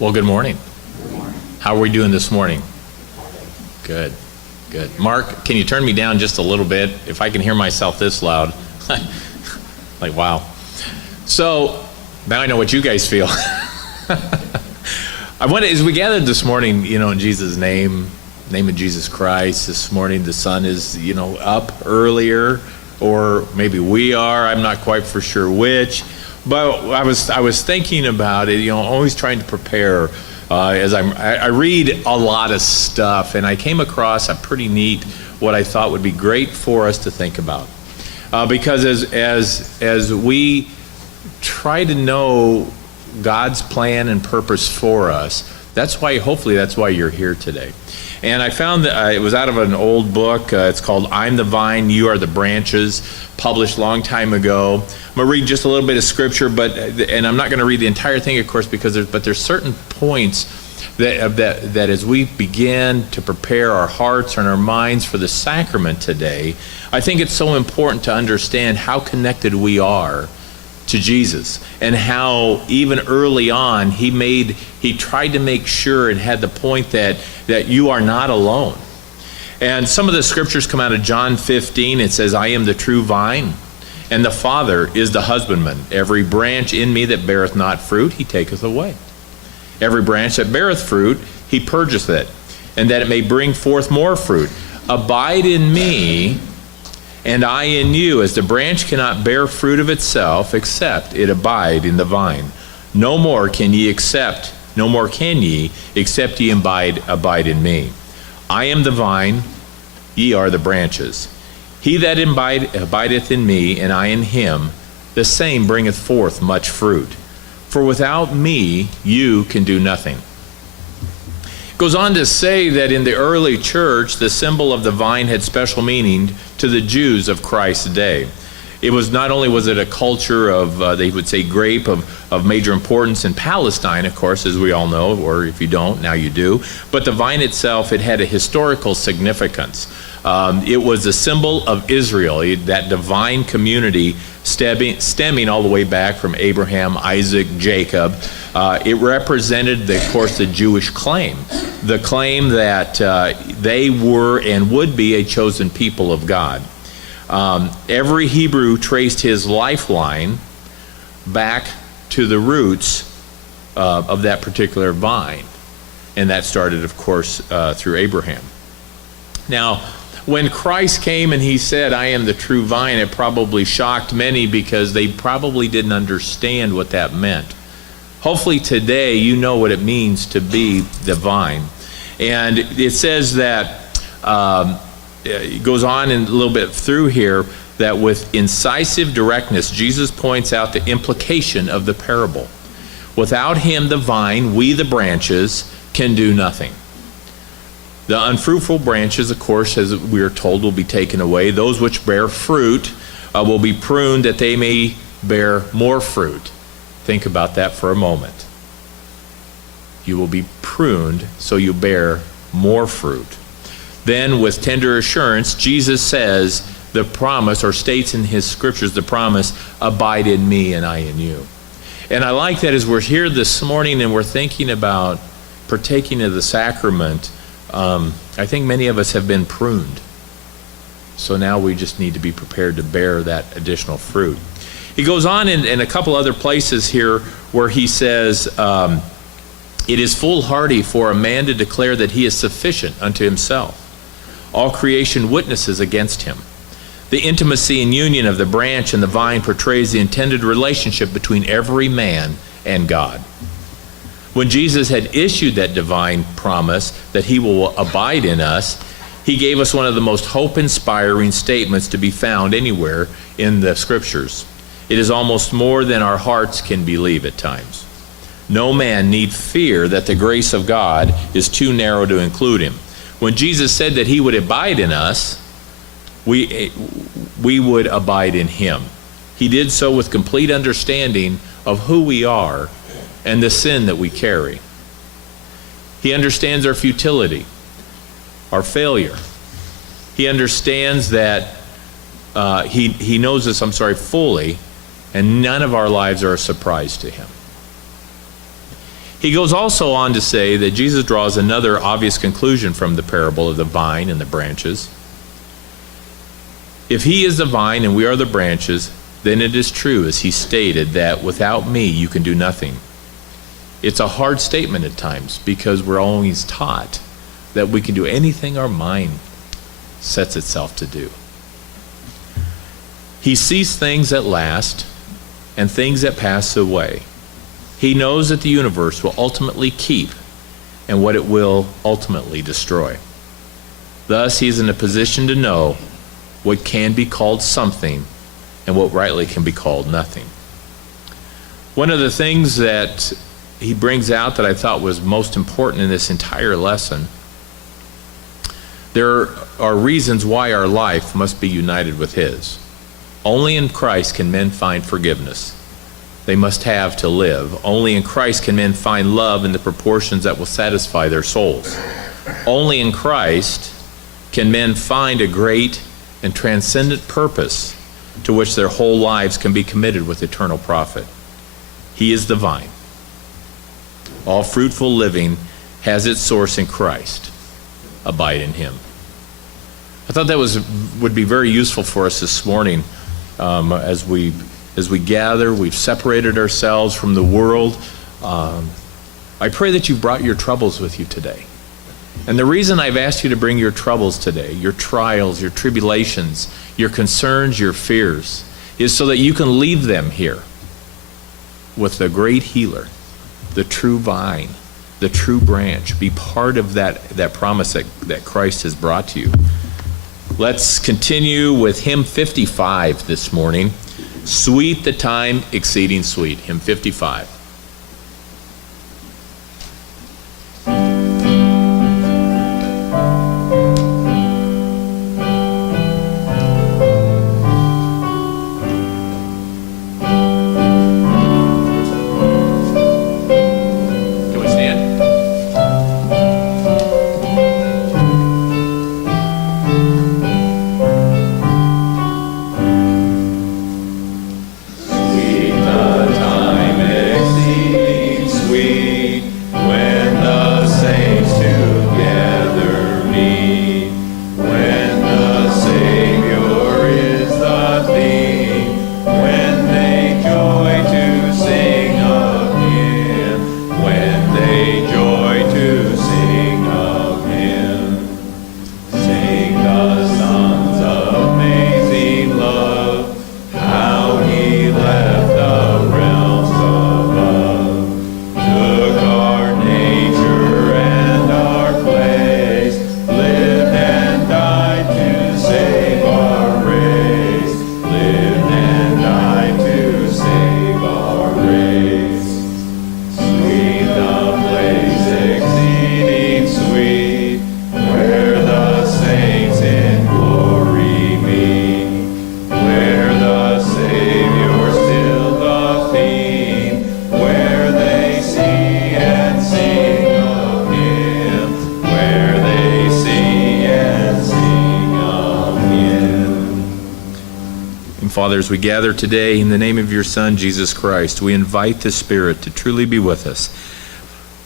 Well, good morning. How are we doing this morning? Good, good. Mark, can you turn me down just a little bit? If I can hear myself this loud. Like, wow. So, now I know what you guys feel. I want to, as we gathered this morning, in Jesus' name of Jesus Christ, this morning the sun is, up earlier, or maybe we are, I'm not quite for sure which. But I was thinking about it, always trying to prepare as I read a lot of stuff, and I came across a pretty neat, what I thought would be great for us to think about, because as we try to know God's plan and purpose for us, hopefully that's why you're here today. And I found that it was out of an old book. It's called I'm the Vine, You Are the Branches, published a long time ago. I'm going to read just a little bit of scripture, and I'm not going to read the entire thing, of course, because there's certain points that as we begin to prepare our hearts and our minds for the sacrament today, I think it's so important to understand how connected we are to Jesus, and how even early on he tried to make sure and had the point that you are not alone. And some of the scriptures come out of John 15. It says, I am the true vine, and the Father is the husbandman. Every branch in me that beareth not fruit, he taketh away. Every branch that beareth fruit, he purgeth it, and that it may bring forth more fruit. Abide in me, and I in you, as the branch cannot bear fruit of itself, except it abide in the vine. No more can ye except no more can ye, except ye abide in me. I am the vine, ye are the branches. He that abideth in me, and I in him, the same bringeth forth much fruit. For without me you can do nothing. Goes on to say that in the early church, the symbol of the vine had special meaning to the Jews of Christ's day. It was not only was it a culture of, they would say, grape of major importance in Palestine, of course, as we all know, or if you don't, now you do. But the vine itself, it had a historical significance. It was a symbol of Israel, that divine community stemming all the way back from Abraham, Isaac, Jacob. It represented, of course, the Jewish claim, the claim that they were and would be a chosen people of God. Every Hebrew traced his lifeline back to the roots of that particular vine, and that started, of course, through Abraham. Now, when Christ came and he said, I am the true vine, it probably shocked many because they probably didn't understand what that meant. Hopefully today you know what it means to be the vine. And it says that, it goes on in a little bit through here, that with incisive directness, Jesus points out the implication of the parable. Without him, the vine, we the branches, can do nothing. The unfruitful branches, of course, as we are told, will be taken away. Those which bear fruit will be pruned that they may bear more fruit. Think about that for a moment. You will be pruned so you bear more fruit. Then, with tender assurance, Jesus says the promise, or states in his scriptures the promise, abide in me and I in you. And I like that as we're here this morning and we're thinking about partaking of the sacrament, I think many of us have been pruned. So now we just need to be prepared to bear that additional fruit. He goes on in a couple other places here where he says, it is foolhardy for a man to declare that he is sufficient unto himself. All creation witnesses against him. The intimacy and union of the branch and the vine portrays the intended relationship between every man and God. When Jesus had issued that divine promise that he will abide in us, he gave us one of the most hope-inspiring statements to be found anywhere in the scriptures. It is almost more than our hearts can believe at times. No man need fear that the grace of God is too narrow to include him. When Jesus said that he would abide in us, we would abide in him. He did so with complete understanding of who we are and the sin that we carry. He understands our futility, our failure. He understands that he knows us, fully, and none of our lives are a surprise to him. He goes also on to say that Jesus draws another obvious conclusion from the parable of the vine and the branches. If he is the vine and we are the branches, then it is true, as he stated, that without me you can do nothing. It's a hard statement at times because we're always taught that we can do anything our mind sets itself to do. He sees things that last and things that pass away. He knows that the universe will ultimately keep and what it will ultimately destroy. Thus, he is in a position to know what can be called something and what rightly can be called nothing. One of the things that he brings out that I thought was most important in this entire lesson, there are reasons why our life must be united with his. Only in Christ can men find forgiveness they must have to live. Only in Christ can men find love in the proportions that will satisfy their souls. Only in Christ can men find a great and transcendent purpose to which their whole lives can be committed with eternal profit. He is the vine. All fruitful living has its source in Christ. Abide in him. I thought that would be very useful for us this morning as we gather. We've separated ourselves from the world. I pray that you've brought your troubles with you today. And the reason I've asked you to bring your troubles today, your trials, your tribulations, your concerns, your fears, is so that you can leave them here with the great healer, the true vine, the true branch. Be part of that promise that Christ has brought to you. Let's continue with hymn 55 this morning. Sweet the time, exceeding sweet. Hymn 55. Father, as we gather today in the name of your Son, Jesus Christ, we invite the Spirit to truly be with us.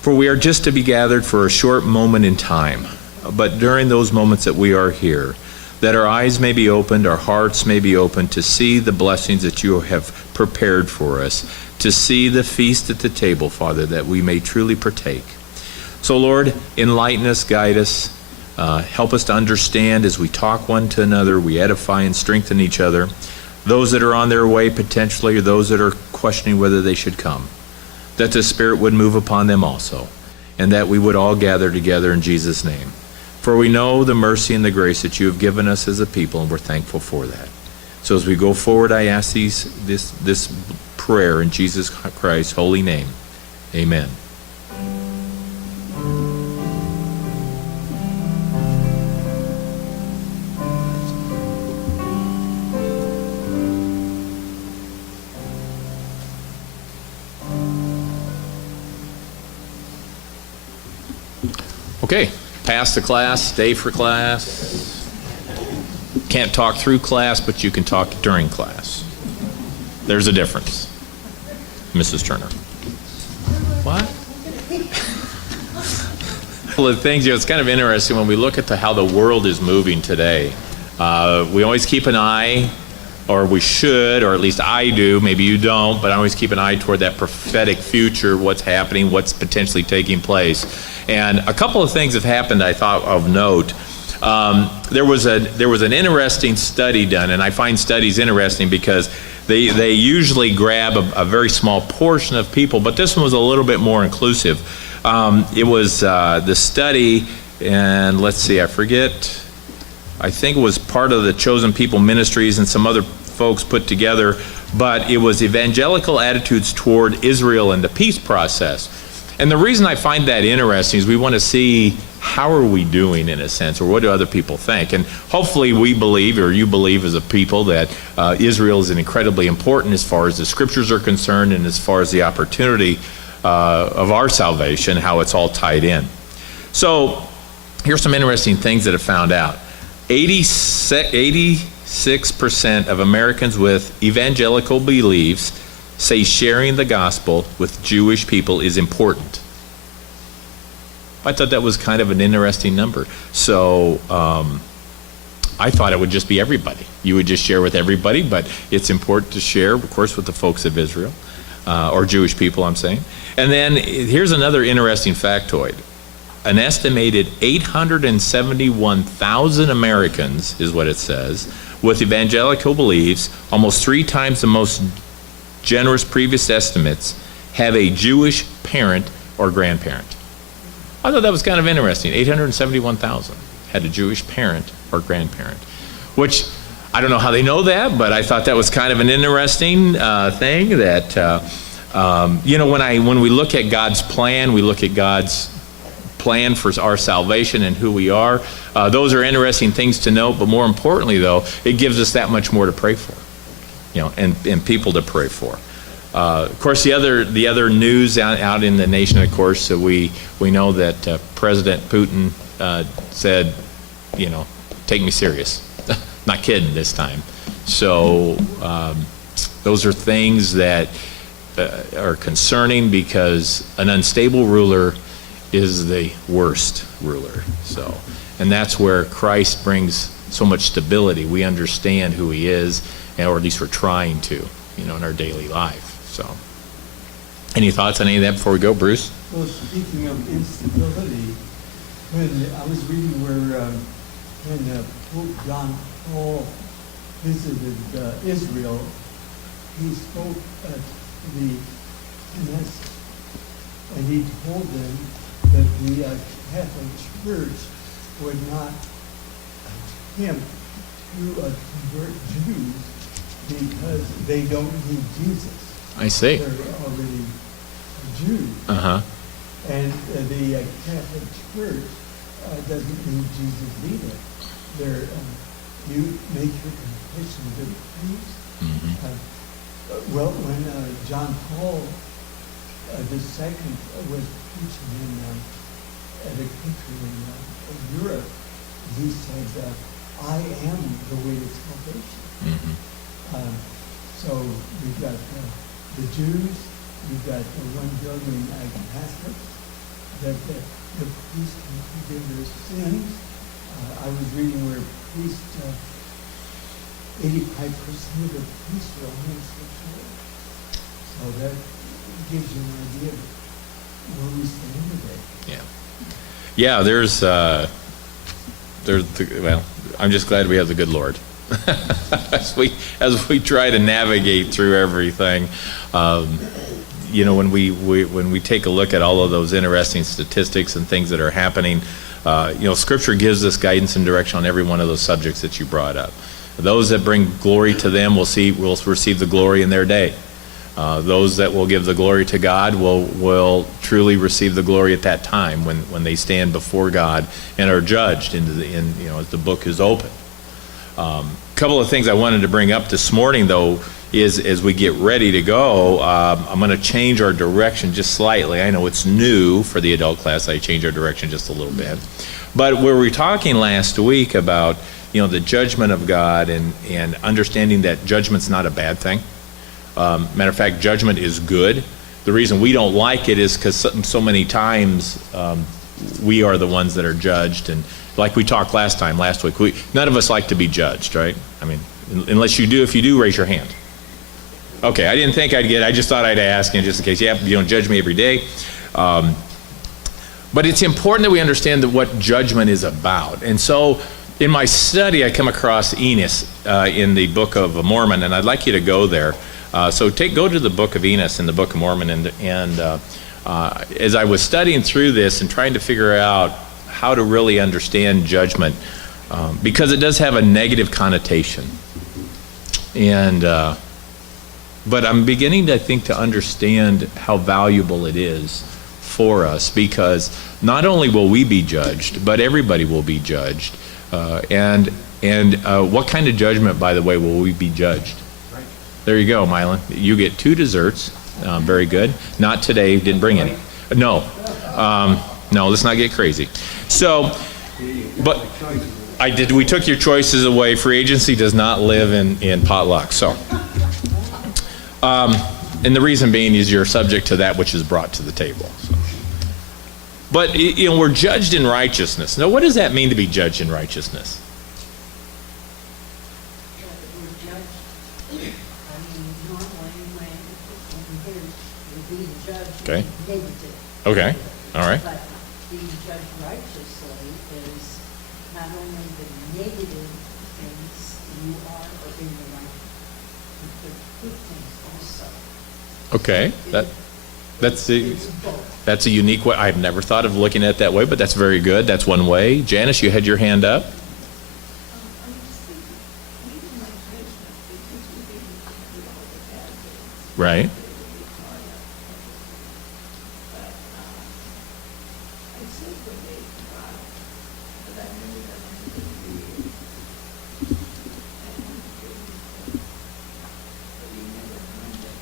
For we are just to be gathered for a short moment in time, but during those moments that we are here, that our eyes may be opened, our hearts may be opened to see the blessings that you have prepared for us, to see the feast at the table, Father, that we may truly partake. So, Lord, enlighten us, guide us, help us to understand as we talk one to another, we edify and strengthen each other. Those that are on their way potentially, or those that are questioning whether they should come, that the Spirit would move upon them also, and that we would all gather together in Jesus' name. For we know the mercy and the grace that you have given us as a people, and we're thankful for that. So as we go forward, I ask this prayer in Jesus Christ's holy name. Amen. Okay, pass the class, stay for class. Can't talk through class, but you can talk during class. There's a difference. Mrs. Turner. What? Well, the things, it's kind of interesting when we look at how the world is moving today. We always keep an eye, or we should, or at least I do, maybe you don't, but I always keep an eye toward that prophetic future, what's happening, what's potentially taking place. And a couple of things have happened I thought of note. There was an interesting study done, and I find studies interesting because they usually grab a very small portion of people, but this one was a little bit more inclusive. It was the study, and let's see, I think it was part of the Chosen People Ministries and some other folks put together, but it was evangelical attitudes toward Israel and the peace process. And the reason I find that interesting is we want to see how are we doing in a sense, or what do other people think? And hopefully we believe, or you believe as a people, that Israel is incredibly important as far as the scriptures are concerned and as far as the opportunity of our salvation, how it's all tied in. So here's some interesting things that I found out. 86% of Americans with evangelical beliefs say sharing the gospel with Jewish people is important. I thought that was kind of an interesting number. So I thought it would just be everybody. You would just share with everybody, but it's important to share, of course, with the folks of Israel, or Jewish people, I'm saying. And then here's another interesting factoid. An estimated 871,000 Americans, is what it says, with evangelical beliefs, almost 3 times the most generous previous estimates, have a Jewish parent or grandparent. I thought that was kind of interesting. 871,000 had a Jewish parent or grandparent, which I don't know how they know that, but I thought that was kind of an interesting thing that, when we look at God's plan, we look at God's plan for our salvation and who we are. Those are interesting things to note, but more importantly, though, it gives us that much more to pray for, and people to pray for. Of course, the other news out in the nation, of course, we know that President Putin said, take me serious. Not kidding this time. So those are things that are concerning, because an unstable ruler is the worst ruler. So, and that's where Christ brings so much stability. We understand who he is, or at least we're trying to, in our daily life. So, any thoughts on any of that before we go, Bruce? Well, speaking of instability, when I was reading where when Pope John Paul visited Israel, he spoke to the Knesset, and he told them that the Catholic Church would not attempt to convert Jews because they don't need Jesus. I see. They're already Jews. And the Catholic Church doesn't need Jesus either. You make your confession to the priest. When John Paul II was preaching at a country in Europe, he said, I am the way to salvation. So we've got the Jews, we've got the 1 billion Catholics, that the priest can forgive their sins. I was reading where priests, 85% of the priests are homosexual. So that gives you an idea of where we stand today. Well, I'm just glad we have the good Lord. as we try to navigate through everything, when we take a look at all of those interesting statistics and things that are happening, Scripture gives us guidance and direction on every one of those subjects that you brought up. Those that bring glory to them will receive the glory in their day. Those that will give the glory to God will truly receive the glory at that time when they stand before God and are judged as the book is open. A couple of things I wanted to bring up this morning, though, is as we get ready to go, I'm going to change our direction just slightly. I know it's new for the adult class. I changed our direction just a little bit. But we were talking last week about the judgment of God and understanding that judgment's not a bad thing. Matter of fact, judgment is good. The reason we don't like it is because so many times we are the ones that are judged. And like we talked last week, none of us like to be judged, right? I mean, unless you do. If you do, raise your hand. Okay, I didn't think I just thought I'd ask, just in case. Yeah, you don't judge me every day. But it's important that we understand what judgment is about. And so in my study, I come across Enos in the Book of Mormon, and I'd like you to go there. So go to the Book of Enos in the Book of Mormon, and as I was studying through this and trying to figure out how to really understand judgment, because it does have a negative connotation, but I'm beginning to understand how valuable it is for us, because not only will we be judged, but everybody will be judged, and what kind of judgment, by the way, will we be judged? There you go, Mylan. You get 2 desserts. Very good. Not today. Didn't bring any. No. No, let's not get crazy. So, but I did. We took your choices away. Free agency does not live in potluck. So, and the reason being is you're subject to that which is brought to the table. So. But we're judged in righteousness. Now, what does that mean to be judged in righteousness? Okay. Okay. All right. But being judged righteously is not only the negative things you are or in the right, but the good things also. Okay. That's It's both. a unique way. I've never thought of looking at it that way, but that's very good. That's one way. Janice, you had your hand up. I'm just thinking, maybe my judgment, because we didn't do all the bad things. Right. But I said what they got, but I never got anything to read. But you never find it.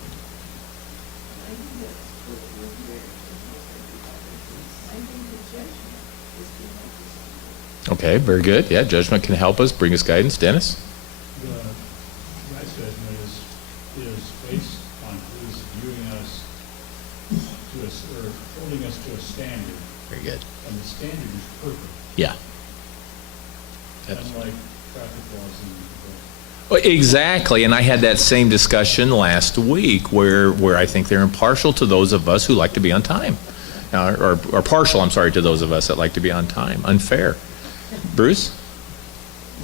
And I think that's what we're here to help everybody. I think the judgment is to help us. Okay, very good. Yeah, judgment can help us, bring us guidance. Dennis? My judgment is based on who's viewing us or holding us to a standard, Very good. and the standard is perfect, Yeah. unlike traffic laws in the Well, exactly, and I had that same discussion last week where I think they're impartial to those of us who like to be on time. Or partial, I'm sorry, to those of us that like to be on time. Unfair. Bruce?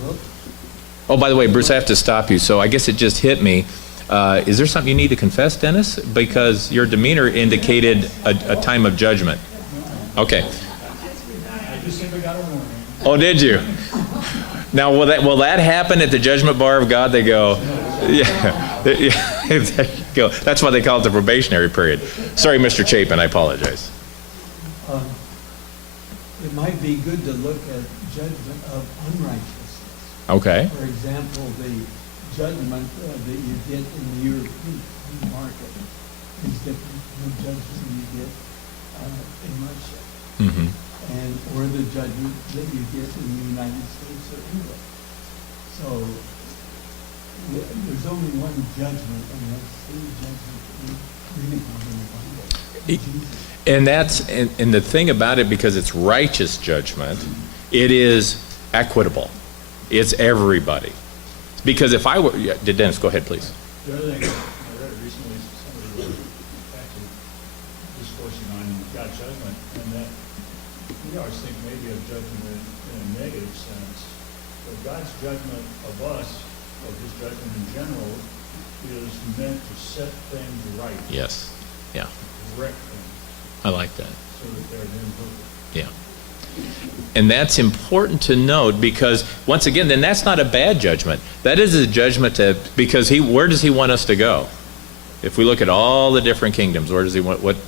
Well, Oh, by the way, Bruce, I have to stop you. So I guess it just hit me. Is there something you need to confess, Dennis? Because your demeanor indicated a time of judgment. Okay. I just simply got a warning. Oh, did you? Now, will that happen at the judgment bar of God? They go, yeah, there you go. That's why they call it the probationary period. Sorry, Mr. Chapin, I apologize. It might be good to look at judgment of unrighteousness. Okay. For example, the judgment that you get in the European market is different from the judgment you get in Russia, Mm-hmm. or the judgment that you get in the United States or England. So there's only one judgment, and that's the judgment that we really found in the Bible. Jesus. And the thing about it, because it's righteous judgment, it is equitable. It's everybody. Because if I were, yeah, Dennis, go ahead, please. The other thing I read recently, somebody was actually discoursing on God's judgment, and that we always think maybe of judgment in a negative sense, but God's judgment of us, of his judgment in general, is meant to set things right. Yes. Yeah. Correct things, I like that. so that they're then perfect. Yeah. And that's important to note because, once again, then that's not a bad judgment. That is a judgment because where does he want us to go? If we look at all the different kingdoms, where does he want, what? So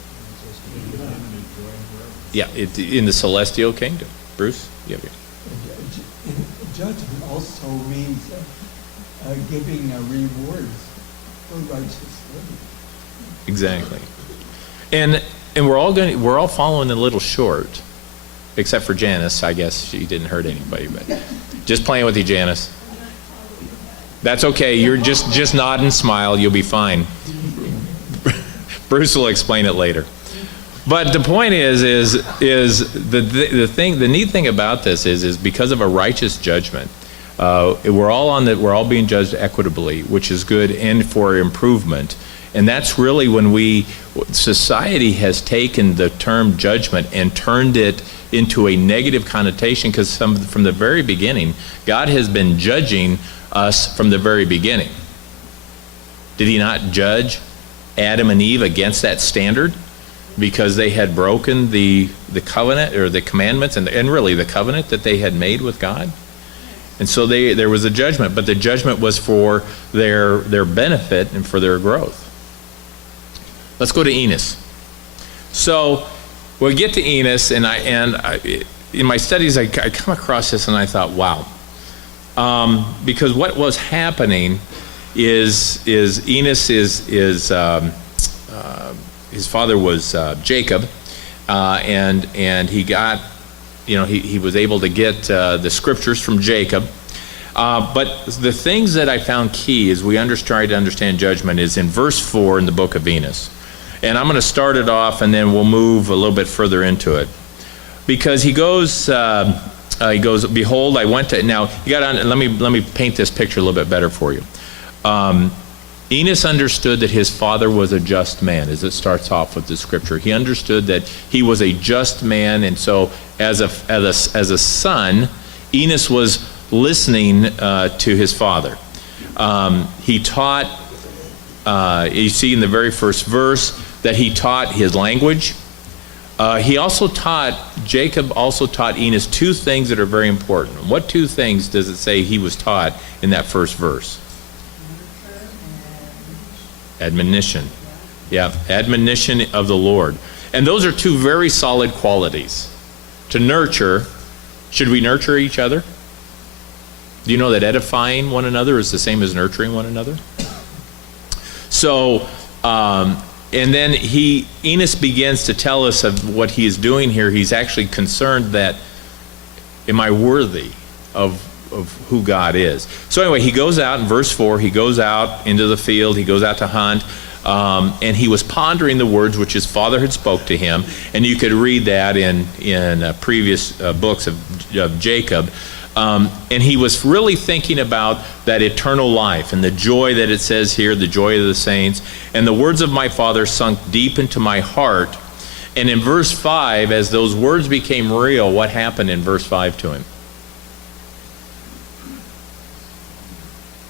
it's to be given and enjoy forever. Yeah, in the celestial kingdom. Bruce? You have your- Judgment also means giving rewards for righteous living. Exactly. And we're all following a little short, except for Janice. I guess she didn't hurt anybody, but just playing with you, Janice. That's okay. You're just nod and smile. You'll be fine. Bruce will explain it later. But the point is the neat thing about this is because of a righteous judgment, we're all being judged equitably, which is good and for improvement. And that's really when society has taken the term judgment and turned it into a negative connotation, because from the very beginning, God has been judging us from the very beginning. Did he not judge Adam and Eve against that standard? Because they had broken the covenant or the commandments and really the covenant that they had made with God. And so there was a judgment, but the judgment was for their benefit and for their growth. Let's go to Enos. So we get to Enos, and in my studies I come across this and I thought, wow, because what was happening is Enos his father was Jacob, and he got, he was able to get the scriptures from Jacob. But the things that I found key as we try to understand judgment is in verse 4 in the book of Enos. And I'm going to start it off, and then we'll move a little bit further into it. Because he goes, behold, I went to, now, let me paint this picture a little bit better for you. Enos understood that his father was a just man, as it starts off with the scripture. He understood that he was a just man, and so as a son, Enos was listening to his father. He taught, you see in the very first verse, that he taught his language. Jacob also taught Enos two things that are very important. What two things does it say he was taught in that first verse? Admonition. Yeah, admonition of the Lord. And those are two very solid qualities. To nurture, should we nurture each other? Do you know that edifying one another is the same as nurturing one another? So, and then Enos begins to tell us of what he is doing here. He's actually concerned that, am I worthy of who God is? So anyway, he goes out in verse 4, he goes out into the field, he goes out to hunt, and he was pondering the words which his father had spoke to him. And you could read that in previous books of Jacob. And he was really thinking about that eternal life and the joy that it says here, the joy of the saints. And the words of my father sunk deep into my heart. And in verse 5, as those words became real, what happened in verse 5 to him?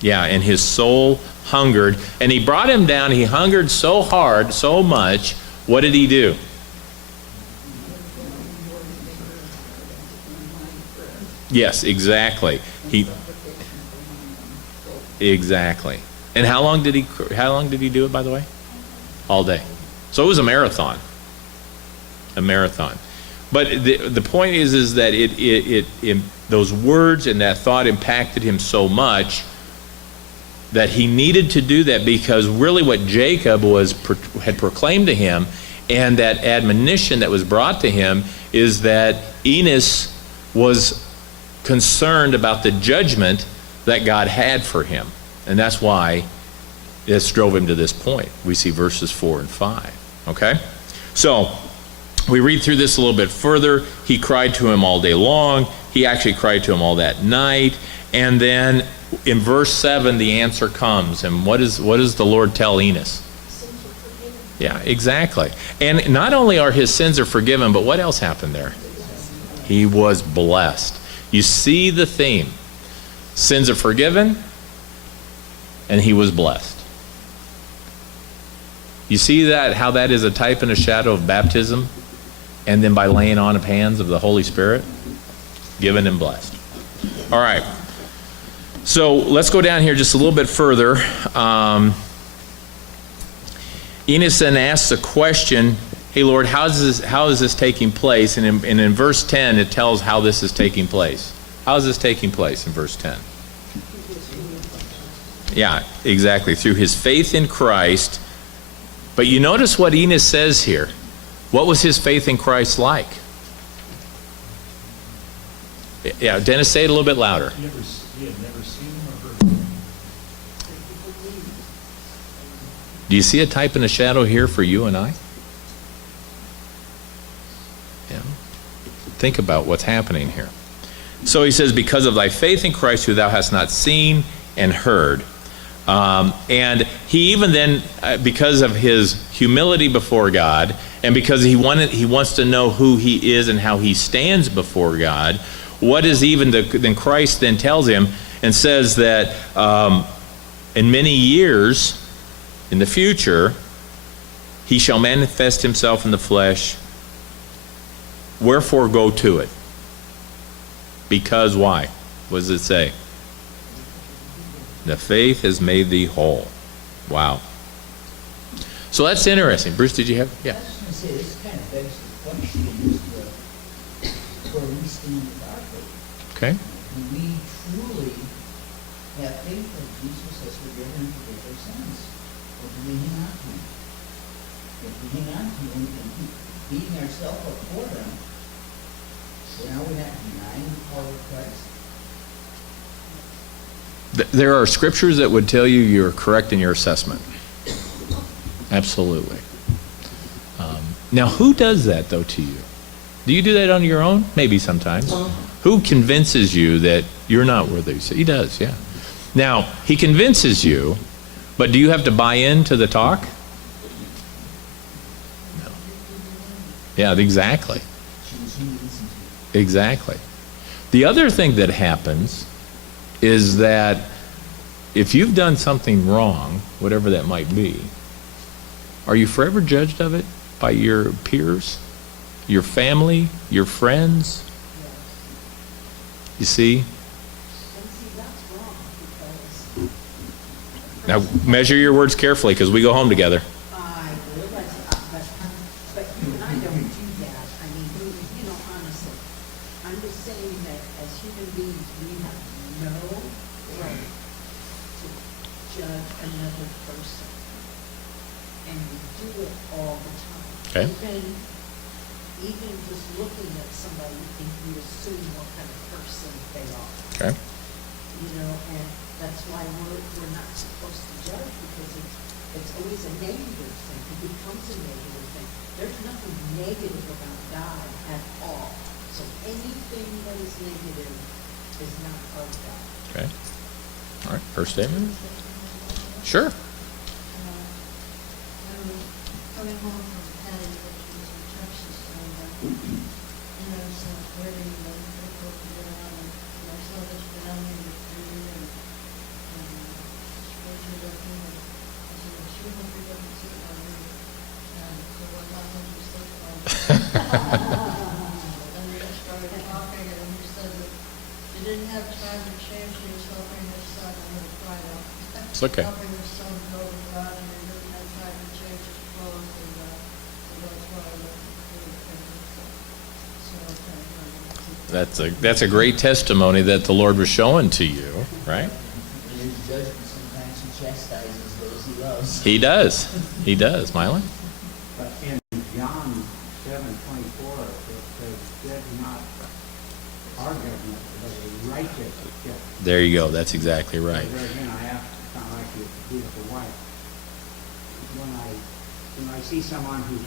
Yeah, and his soul hungered. And he brought him down. He hungered so hard, so much. What did he do? Yes, exactly. Exactly. And how long did he do it, by the way? All day. So it was a marathon. A marathon. But the point is that those words and that thought impacted him so much that he needed to do that, because really what Jacob had proclaimed to him, and that admonition that was brought to him, is that Enos was concerned about the judgment that God had for him. And that's why this drove him to this point. We see verses 4 and 5. Okay? So, we read through this a little bit further. He cried to him all day long. He actually cried to him all that night. And then in verse 7, the answer comes. And what does the Lord tell Enos? Yeah, exactly. And not only are his sins are forgiven, but what else happened there? He was blessed. You see the theme. Sins are forgiven, and he was blessed. You see that, how that is a type and a shadow of baptism, and then by laying on of hands of the Holy Spirit, given and blessed. All right. So let's go down here just a little bit further. Enos then asks a question, hey Lord, how is this taking place? And in verse 10, it tells how this is taking place. How is this taking place in verse 10? Yeah, exactly. Through his faith in Christ. But you notice what Enos says here. What was his faith in Christ like? Yeah, Dennis, say it a little bit louder. He had never seen him or heard him. Do you see a type and a shadow here for you and I? Yeah. Think about what's happening here. So he says, because of thy faith in Christ, who thou hast not seen and heard. And he even then, because of his humility before God, and because he wants to know who he is and how he stands before God, what is even then Christ then tells him and says that in many years in the future, he shall manifest himself in the flesh. Wherefore go to it. Because why? What does it say? The faith has made thee whole. Wow. So that's interesting. Bruce, did you have? Yeah. I was going to say, this kind of begs the question as to where we stand with our faith. Okay. Do we truly have faith that Jesus has forgiven and forgiven our sins? Or do we hang on to him? If we hang on to him and keep beating ourselves up for them, then are we not denying the power of Christ? There are scriptures that would tell you you're correct in your assessment. Absolutely. Now, who does that, though, to you? Do you do that on your own? Maybe sometimes. Who convinces you that you're not worthy? He does, yeah. Now, he convinces you, but do you have to buy into the talk? No. Yeah, exactly. Exactly. The other thing that happens is that if you've done something wrong, whatever that might be, are you forever judged of it by your peers, your family, your friends? Yes. You see? And see, that's wrong, because. Now, measure your words carefully, because we go home together. I realize that, but you and I don't do that. I mean, you know, honestly, I'm just saying that as human beings, we have no right to judge another person. And we do it all the time. Okay. Even just looking at somebody, you assume what kind of person they are. Okay. You know, and that's why we're not supposed to judge, because it's always a negative thing. It becomes a negative thing. There's nothing negative about God at all. So anything that is negative is not of God. Okay. All right, first statement? Sure. I was coming home from Patty, which was in Texas, and I was waiting for the book to get on, and I saw this family in the tree, and supposed looking, and I said, I sure hope he doesn't sit on me. And so what happened was they called. And we started talking, and he said that he didn't have time to change, he was helping his son, I'm gonna cry now. It's okay. Helping his son go to God, and he didn't have time to change his clothes, and that's why I left the family. So That's a great testimony that the Lord was showing to you, right? In his judgment, sometimes he chastises those he loves. He does. He does. Mylon? But in John 7:24, it says, judge not our judgment, but a righteous judgment. There you go. That's exactly right. There again, I ask, kind of like your beautiful wife, when I see someone who's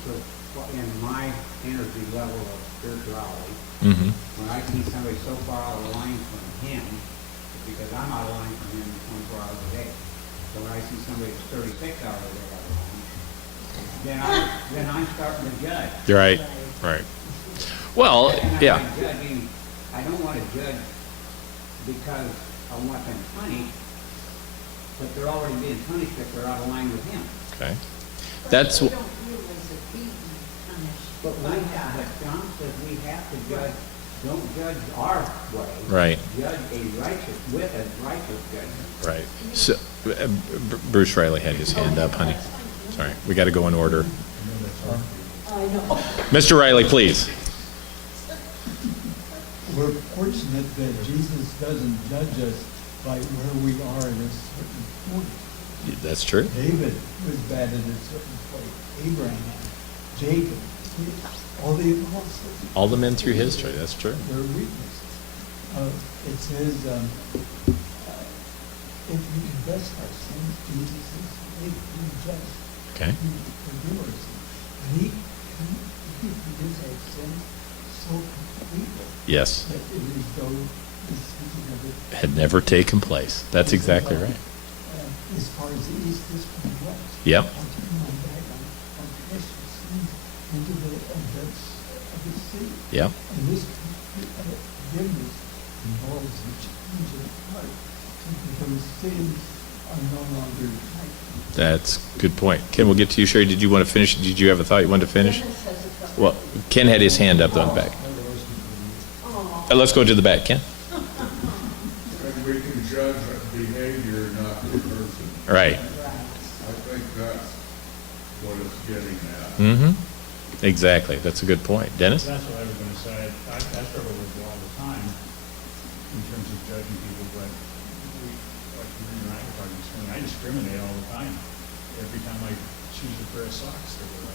in my energy level of spirituality, Mm-hmm. when I see somebody so far out of line from him, because I'm out of line from him 24 hours a day, so when I see somebody that's 36 hours a day out of line, then I'm starting to judge. Right. Right. Well, And I'm yeah. not judging, I don't want to judge because I want them punished, but they're already being punished if they're out of line with him. Okay. But That's they wh- don't realize that being punished But by we God. but John says we have to judge, don't judge our way. Right. Judge with a righteous judgment. Right. So, Bruce Riley had his hand up, honey. Sorry. We got to go in order. I know. Mr. Riley, please. We're fortunate that Jesus doesn't judge us by where we are at a certain point. That's true. David was bad at a certain point. Abraham, Jacob, all the apostles. All the men through history. That's true. Their weaknesses. It says, if we confess our sins, Jesus is faithful and just. Okay. He forgive our sins. And he forgives our sins so completely Yes. that it is though the sin of it. Had never taken place. That's exactly right. As far as the east is from the west. Yep. I'll turn my back on Christian sins into the depths of the sea. Yep. And this forgiveness involves the change of heart, so that those sins are no longer tight. That's a good point. Ken, we'll get to you. Sherry, did you want to finish? Did you have a thought you wanted to finish? Dennis has a couple. Well, Ken had his hand up on the back. Oh, Let's go to the back, Ken. And we can judge behavior, not the person. Right. right. I think that's what it's getting at. Mm-hmm. Exactly. That's a good point. Dennis? That's what I was gonna say. I struggle with it all the time in terms of judging people, but like you and I were talking this morning, I discriminate all the time. Every time I choose a pair of socks or I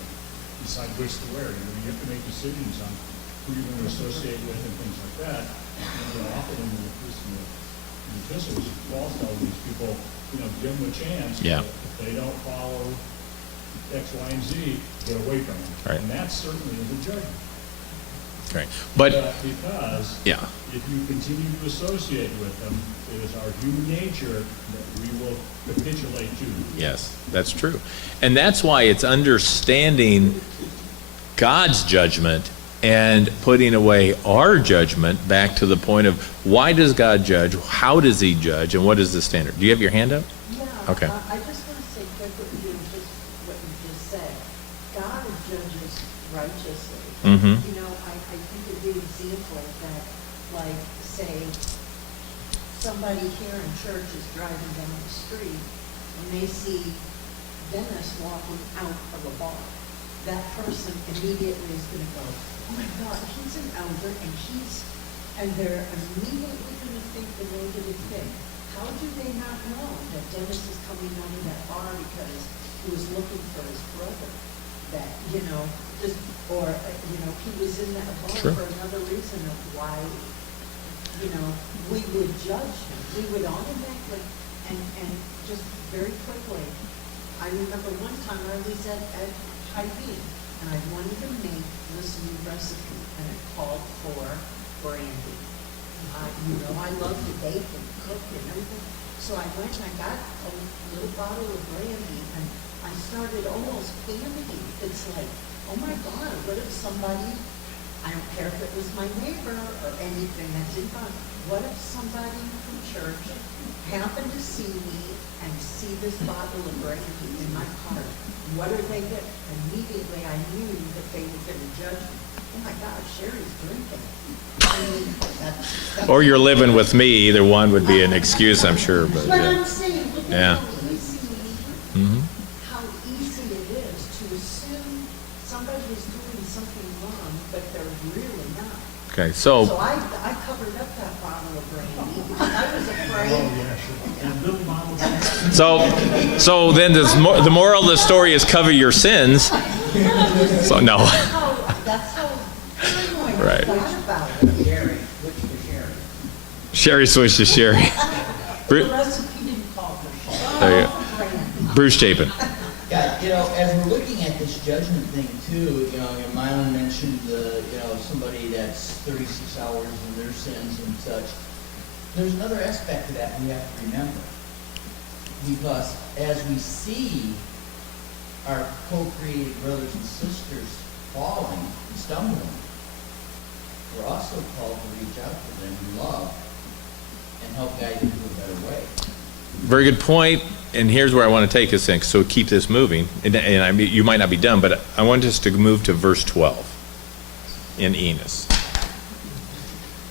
decide which to wear, you have to make decisions on who you're going to associate with and things like that. And often in the epistles, Paul tells these people, give them a chance. Yeah. If they don't follow X, Y, and Z, get away from them. Right. And that certainly is a judgment. Right. But, Because yeah. if you continue to associate with them, it is our human nature that we will capitulate to. Yes, that's true. And that's why it's understanding God's judgment and putting away our judgment back to the point of why does God judge, how does he judge, and what is the standard? Do you have your hand up? Yeah. Okay. I just want to say quick what you just said. Mhm. You know, I think a good example that, like, say, somebody here in church is driving down the street and they see Dennis walking out of a bar. That person immediately is gonna go, oh my God, he's an elder and they're immediately gonna think the negative thing. How do they not know that Dennis is coming out of that bar because he was looking for his brother? That, you know, just, or, you know, he was in that bar Sure. for another reason of why, you know, we would judge him. We would automatically, and just very quickly, I remember one time I was at Hy-Vee, and I wanted to make this new recipe, and it called for brandy. You know, I love to bake and cook and everything. So I went and I got a little bottle of brandy, and I started almost panicking. It's like, oh my God, what if somebody, I don't care if it was my neighbor or anything that didn't bother, what if somebody from church happened to see me and see this bottle of brandy in my cart? What are they going to, immediately I knew that they were going to judge me. Oh my God, Sherry's drinking. I mean, that's Or you're living with me, either one would be an excuse, I'm sure, but But yeah. I'm saying, look Yeah. at Mhm. how easy it is to assume somebody is doing something wrong, but they're really not. Okay, So so, I covered up that bottle of brandy because I was afraid. so then the moral of the story is cover your sins. So, no. That's how paranoid Right. I thought about it. Sherry, which was Sherry? Sherry switched to Sherry. The Bru- recipe didn't call for sure. There you go. Brandy. Bruce Chapin. Yeah, you know, as we're looking at this judgment thing too, you know, Mylan mentioned somebody that's 36 hours in their sins and such. There's another aspect to that we have to remember. Because as we see our co-created brothers and sisters falling and stumbling, we're also called to reach out to them in love and help guide them to a better way. Very good point, and here's where I want to take us in, so keep this moving. And I mean, you might not be done, but I want us to move to verse 12 in Enos.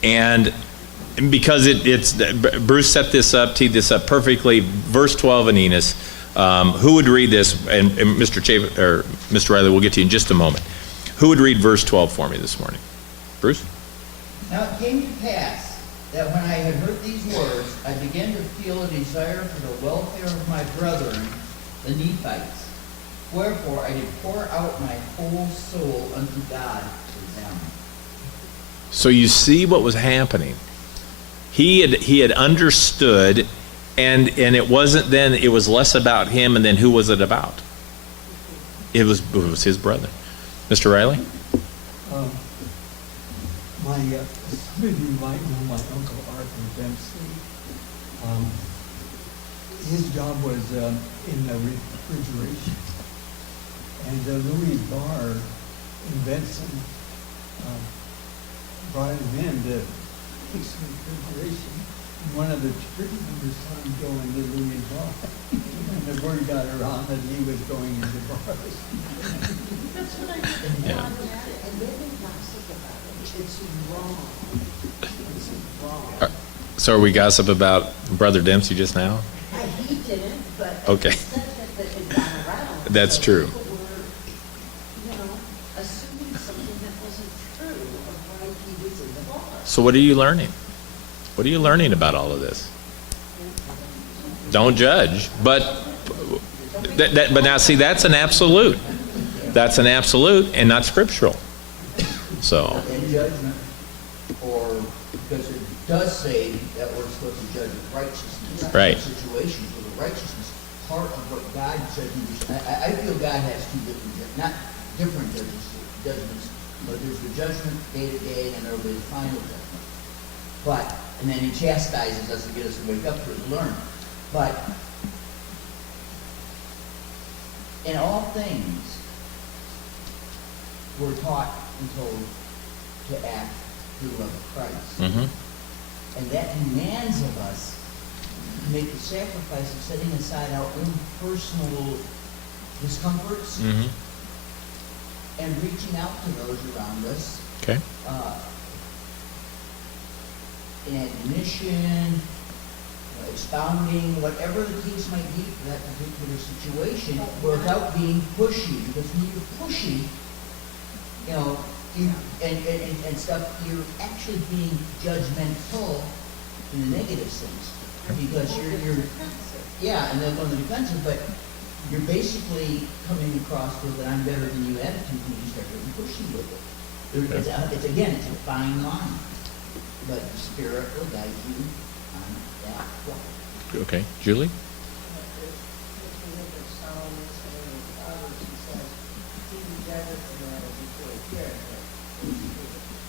And because it's Bruce set this up, teed this up perfectly. Verse 12 in Enos. Who would read this? And Mr. Chapin, or Mr. Riley, we'll get to you in just a moment. Who would read verse 12 for me this morning? Bruce? Now it came to pass that when I had heard these words, I began to feel a desire for the welfare of my brethren, the Nephites. Wherefore I did pour out my whole soul unto God for them. So you see what was happening. He had understood, and it wasn't then, it was less about him, and then who was it about? It was his brother. Mr. Riley? Some of you might know my uncle Arthur Dempsey. His job was in the refrigeration. And Louis Barr in Benson brought him in to fix the refrigeration. And one of the church members saw him go into Louis Barr. And the word got around that he was going into bars. That's what I did. Yeah. And they didn't gossip about it. It's wrong. It's wrong. So are we gossip about Brother Dempsey just now? He didn't, but Okay. it said that it got around. That's So true. people were, you know, assuming something that wasn't true of why he was in the bar. So what are you learning? What are you learning about all of this? Don't judge. But now see, that's an absolute. That's an absolute and not scriptural. So, And judgment, or because it does say that we're supposed to judge with righteousness. Right. Situations with righteousness, part of what God judges. I feel God has two different, not different judgments, but there's the judgment day to day, and there'll be the final judgment. But, and then he chastises us to get us to wake up to it and learn. But in all things, we're taught and told to act through the love of Christ. mhm. And that demands of us to make the sacrifice of setting aside our own personal discomforts Mhm. and reaching out to those around us. Okay. In admonition, expounding, whatever the case might be for that particular situation, without being pushy. Because when you're pushy, you know, and stuff, you're actually being judgmental in a negative sense. Because you're yeah, and then on the defensive, but you're basically coming across with an I'm better than you attitude when you start getting pushy with it. It's again, it's a fine line. But the Spirit will guide you on that way. Okay. Julie?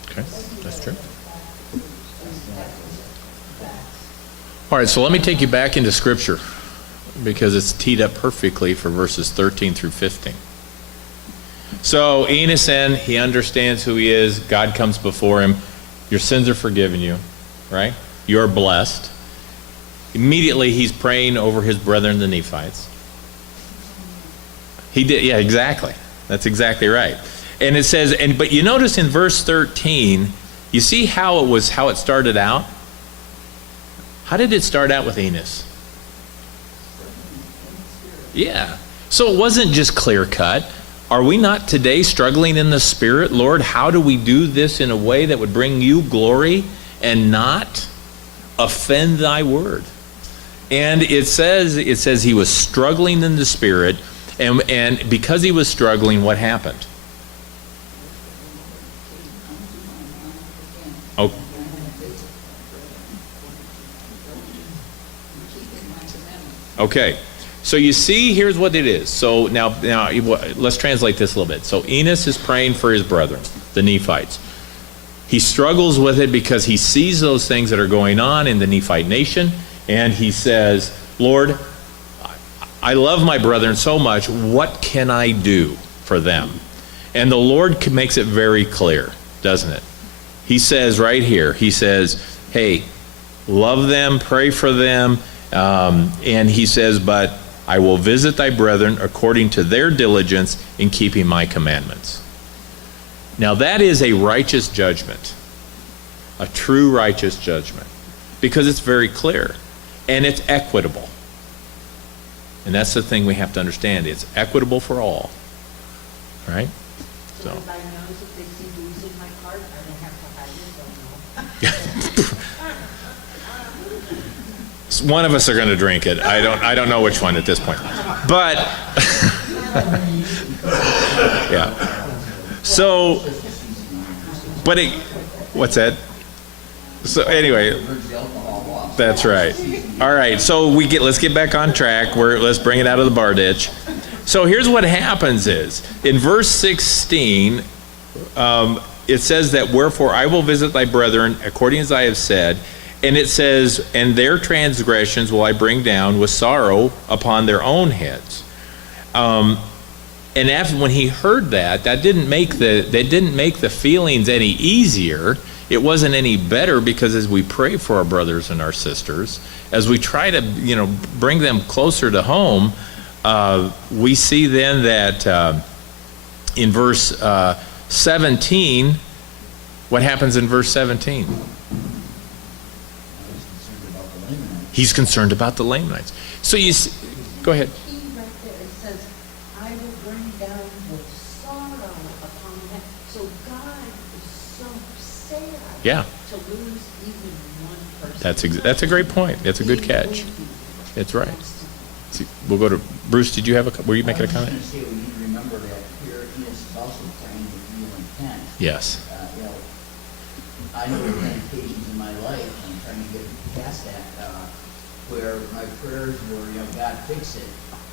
Okay, that's true. All right, so let me take you back into Scripture because it's teed up perfectly for verses 13 through 15. So Enos, he understands who he is. God comes before him. Your sins are forgiven you, right? You're blessed. Immediately, he's praying over his brethren, the Nephites. He did, yeah, exactly. That's exactly right. And it says, but you notice in verse 13, you see how it started out? How did it start out with Enos? Yeah. So it wasn't just clear cut. Are we not today struggling in the Spirit? Lord, how do we do this in a way that would bring you glory and not offend thy word? And it says he was struggling in the Spirit, and because he was struggling, what happened? Oh. Okay. So you see, here's what it is. So now let's translate this a little bit. So Enos is praying for his brethren, the Nephites. He struggles with it because he sees those things that are going on in the Nephite nation, and he says, Lord, I love my brethren so much. What can I do for them? And the Lord makes it very clear, doesn't it? He says right here, he says, hey, love them, pray for them, and he says, but I will visit thy brethren according to their diligence in keeping my commandments. Now that is a righteous judgment, a true righteous judgment, because it's very clear and it's equitable. And that's the thing we have to understand. It's equitable for all, right? So everybody knows if they see booze in my cart, I don't have to hide it, don't know. One of us are going to drink it. I don't know which one at this point. But yeah. So but what's that? So anyway, that's right. All right. So let's get back on track. Let's bring it out of the bar ditch. So here's what happens is in verse 16 it says that wherefore I will visit thy brethren according as I have said. And it says, and their transgressions will I bring down with sorrow upon their own heads. And when he heard that didn't make the feelings any easier. It wasn't any better, because as we pray for our brothers and our sisters, as we try to bring them closer to home, we see then that in verse 17, what happens in verse 17? He's concerned about the Lamanites. So you see, go ahead. The key right there, it says, I will bring down with sorrow upon them. So God is so sad to lose even one person. That's a great point. That's a good catch. That's right. See, we'll go to Bruce. Did you were you making a comment? I was just going to say, we need to remember that here is also praying with real intent. Yes. I know there have been occasions in my life, I'm trying to get past that, where my prayers were, God, fix it,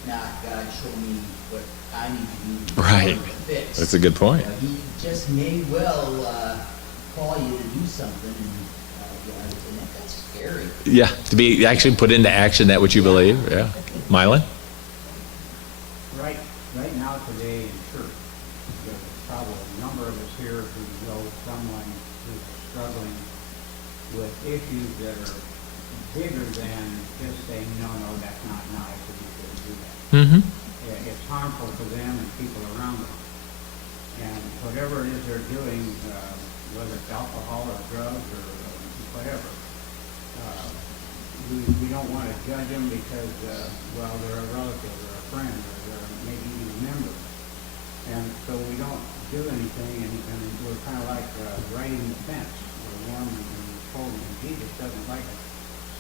not God, show me what I need to do Right. to fix. That's a good point. He just may well call you to do something, and that's scary. Yeah, to be actually put into action that which you believe. Yeah. Mylan? Right now today in church, there's probably a number of us here who know someone who's struggling with issues that are bigger than just saying, no, that's not nice, or you shouldn't do that. Mm-hmm. It's harmful to them and people around them. And whatever it is they're doing, whether it's alcohol or drugs or whatever, we don't want to judge them because, well, they're a relative or a friend or they're maybe even a member. And so we don't do anything, and we're kind of like riding the fence. We're warm and cold, and Jesus doesn't like it.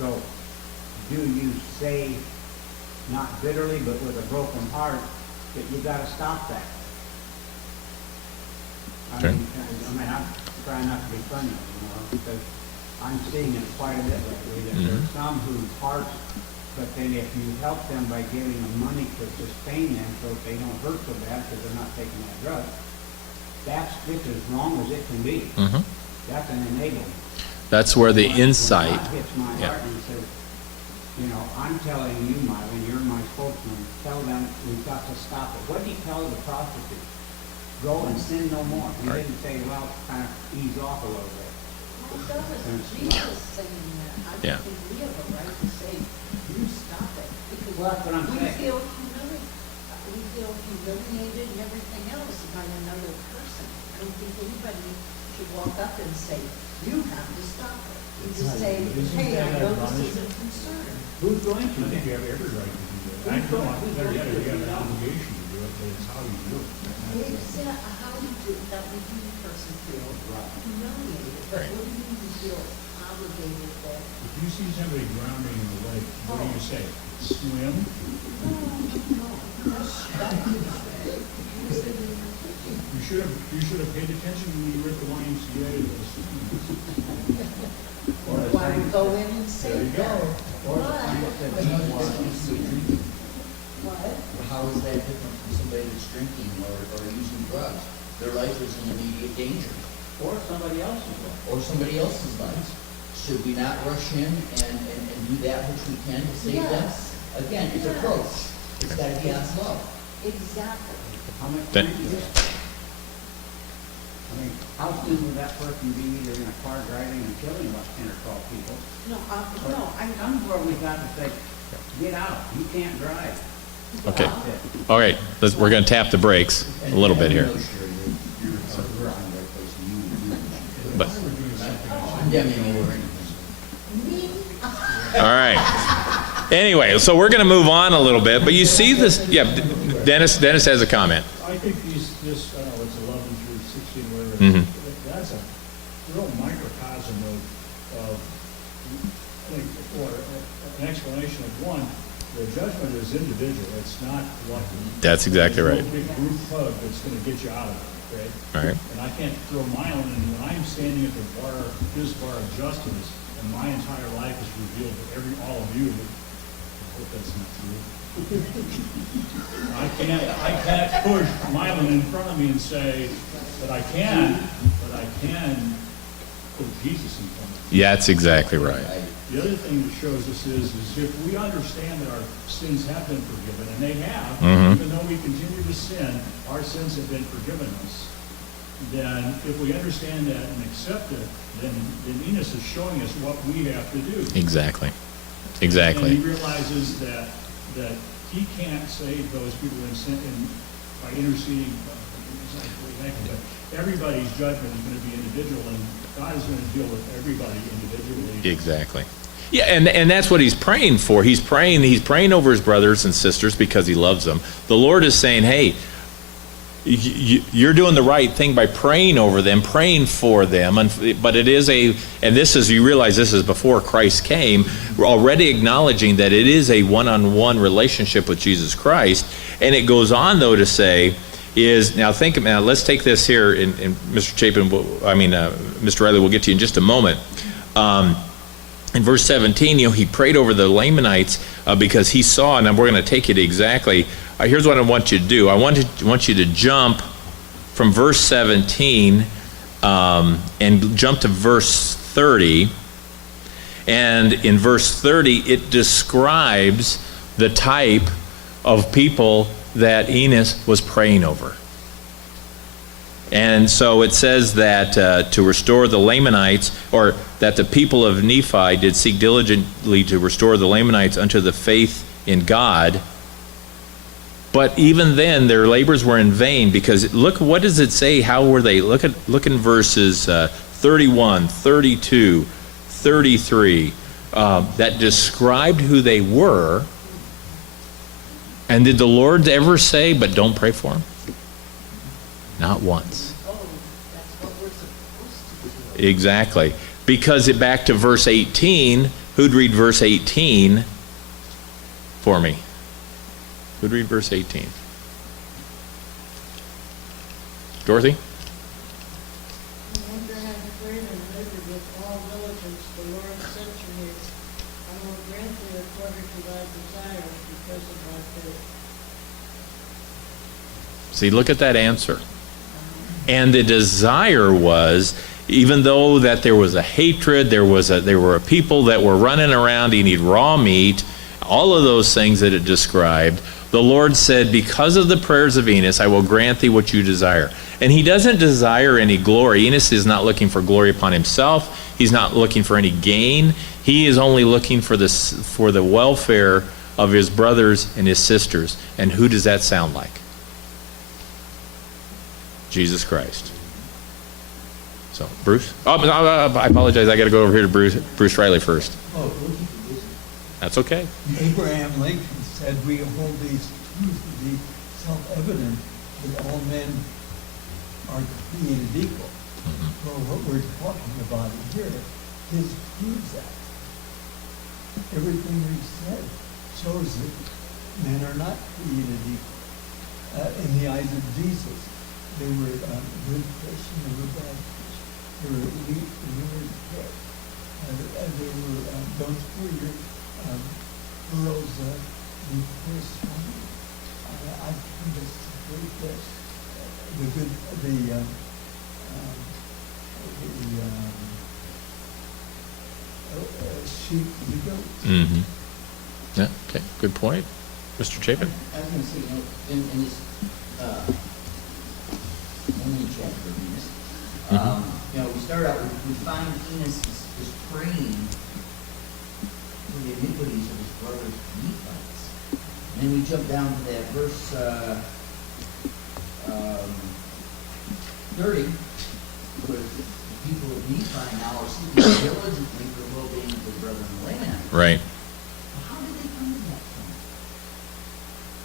So do you say, not bitterly, but with a broken heart, that you got to stop that? Okay. I'm trying not to be funny, because I'm seeing it quite a bit lately, that there's some whose hearts, but then if you help them by giving them money to sustain them so that they don't hurt so bad because they're not taking that drug, that's just as wrong as it can be. That's an enabling. That's where the When insight, God hits my yeah. heart and says, you know, I'm telling you, Myron, you're my spokesman, tell them we've got to stop it. What did he tell the prostitute? Go and sin no more. He Right. didn't say, well, kind of ease off a little bit. Well, that was Jesus saying that. I Yeah. don't think we have a right to say, you stop it. Because Well, that's what I'm saying. we feel humiliated and everything else by another person. I don't think anybody should walk up and say, you have to stop it. You just say, Isn't hey, I that know this ironic? is a concern. Who's going I to think then? you have every right to do that. I know, you have an obligation to do it, but it's how you do it. Exactly, how you do, that would make the person feel humiliated. But Right. what do you mean you feel obligated that, If you see somebody drowning in the lake, what do you say? Swim? You should have paid attention when you were at the YMCA. why we go in and There say you go. that? Or the time that said, But "Don't how is watch." that drinking? What? How is that different from somebody that's drinking or using drugs? Their life is in immediate danger, Or somebody else's life. or somebody else's life. Should we not rush in and do that which we can to save them? Yes. Again, it's Yes. approach. It's gotta be on love. Exactly. How much Then- time do you have? I mean, how soon would that person be either in a car driving and killing about 10 or 12 people? No, I'm, I'm where we got to say, get out, you can't drive. Okay. That's it. All right, we're going to tap the brakes a little bit here. And I know, Sherry, we're on the right place, and But, condemning or anything. me, all right. Anyway, so we're going to move on a little bit, but you see this, yeah, Dennis has a comment. I think this, I don't know, it's 11 through 16, whatever. Mhm. That's a real microcosm of, like, or an explanation of one, the judgment is individual. It's not like. That's exactly there's right. no big group hug that's going to get you out of it, okay? All right. And I can't throw my own, and when I'm standing at the bar, his bar of justice, and my entire life is revealed to all of you, I hope that's not true. I can't push Mylan in front of me and say that I can, but I can put Jesus in front of me. Yeah, that's exactly right. The other thing that shows us is if we understand that our sins have been forgiven, and they have, Mhm. even though we continue to sin, our sins have been forgiven us, then if we understand that and accept it, then Enos is showing us what we have to do. Exactly. And he Exactly. realizes that he can't save those people by interceding, but everybody's judgment is going to be individual, and God is going to deal with everybody individually. Exactly. Yeah, and that's what he's praying for. He's praying over his brothers and sisters because he loves them. The Lord is saying, hey, you're doing the right thing by praying over them, praying for them. But it is and this is, you realize this is before Christ came, we're already acknowledging that it is a one-on-one relationship with Jesus Christ. And it goes on, though, to say, now let's take this here, and Mr. Chapin, Mr. Riley, we'll get to you in just a moment. In verse 17, he prayed over the Lamanites because he saw, and we're going to take it exactly. Here's what I want you to do. I want you to jump from verse 17 and jump to verse 30. And in verse 30, it describes the type of people that Enos was praying over. And so it says that to restore the Lamanites, or that the people of Nephi did seek diligently to restore the Lamanites unto the faith in God. But even then, their labors were in vain, because look, what does it say? How were they? Look in verses 31, 32, 33, that described who they were. And did the Lord ever say, but don't pray for them? Not once. Oh, that's what we're supposed to do. Exactly. Because back to verse 18, who'd read verse 18 for me? Who'd read verse 18? Dorothy? After having prayed and labored with all diligence, the Lord said to me, I will grant thee according to thy desire because of thy faith. See, look at that answer. And the desire was, even though that there was a hatred, there were a people that were running around eating raw meat, all of those things that it described, the Lord said, because of the prayers of Enos, I will grant thee what you desire. And he doesn't desire any glory. Enos is not looking for glory upon himself. He's not looking for any gain. He is only looking for the welfare of his brothers and his sisters. And who does that sound like? Jesus Christ. So, Bruce? Oh, I apologize. I got to go over here to Bruce Riley first. Oh, look at this. That's okay. Abraham Lincoln said, we hold these truths to be self-evident that all men are created equal. Well, what we're talking about here disproves that. Everything we've said shows that men are not created equal. In the eyes of Jesus, they were good fish and they were bad fish. They were elite and they were dead. They were, don't pour your pearls before swine. I can just separate this. The good, sheep and the goats. Mm-hmm. Yeah, okay, good point. Mr. Chapin? I was gonna say, in this, only chapter of Enos, we start out, we find Enos is praying for the iniquities of his brothers Nephites. And then we jump down to that verse, 30, where the people of Nephi now are seeking diligently for the well-being of their brethren in the land. Right. How did they come to that point?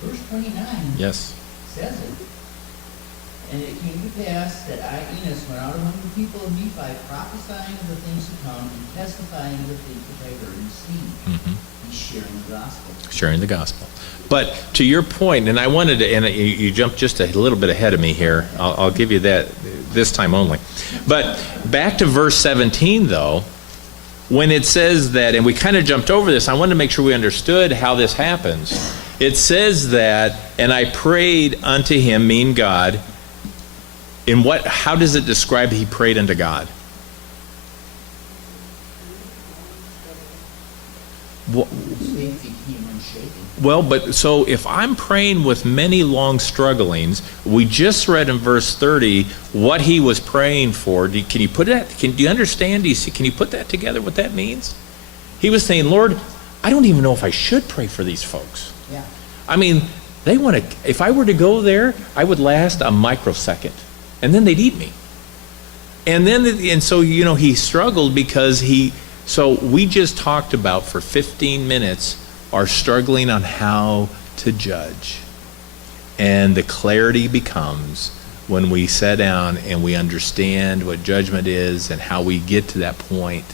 Verse 29 Yes. says it. And it came to pass that I, Enos, went out among the people of Nephi, prophesying of the things to come, and testifying of the things which I heard and seen. Mm-hmm. He's sharing the gospel. Sharing the gospel. But to your point, and I wanted to, and you jumped just a little bit ahead of me here. I'll give you that this time only. But back to verse 17, though, when it says that, and we kind of jumped over this, I wanted to make sure we understood how this happens. It says that, and I prayed unto him, mean God. How does it describe he prayed unto God? Faith became unshaken. Well, but so if I'm praying with many long strugglings, we just read in verse 30 what he was praying for. Can you put that? Do you understand? Can you put that together? What that means? He was saying, Lord, I don't even know if I should pray for these folks. Yeah. I mean, they want to. If I were to go there, I would last a microsecond, and then they'd eat me. And so he struggled because he. So we just talked about for 15 minutes our struggling on how to judge. And the clarity becomes when we sit down and we understand what judgment is and how we get to that point.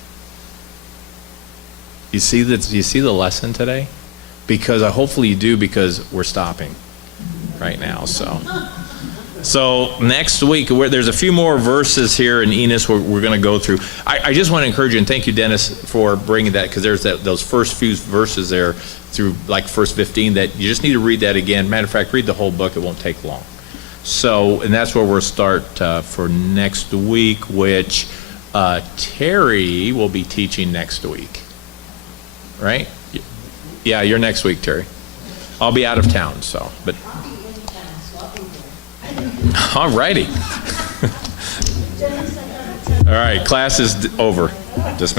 You see the lesson today? Because hopefully you do, because we're stopping right now. So next week, there's a few more verses here in Enos we're going to go through. I just want to encourage you, and thank you, Dennis, for bringing that, because there's those first few verses there through like verse 15 that you just need to read that again. Matter of fact, read the whole book. It won't take long. So, and that's where we'll start for next week, which Terry will be teaching next week. Right? Yeah, you're next week, Terry. I'll be out of town, so, but. I'll be in town, so I'll be there. All righty. All right, class is over. Dismissed.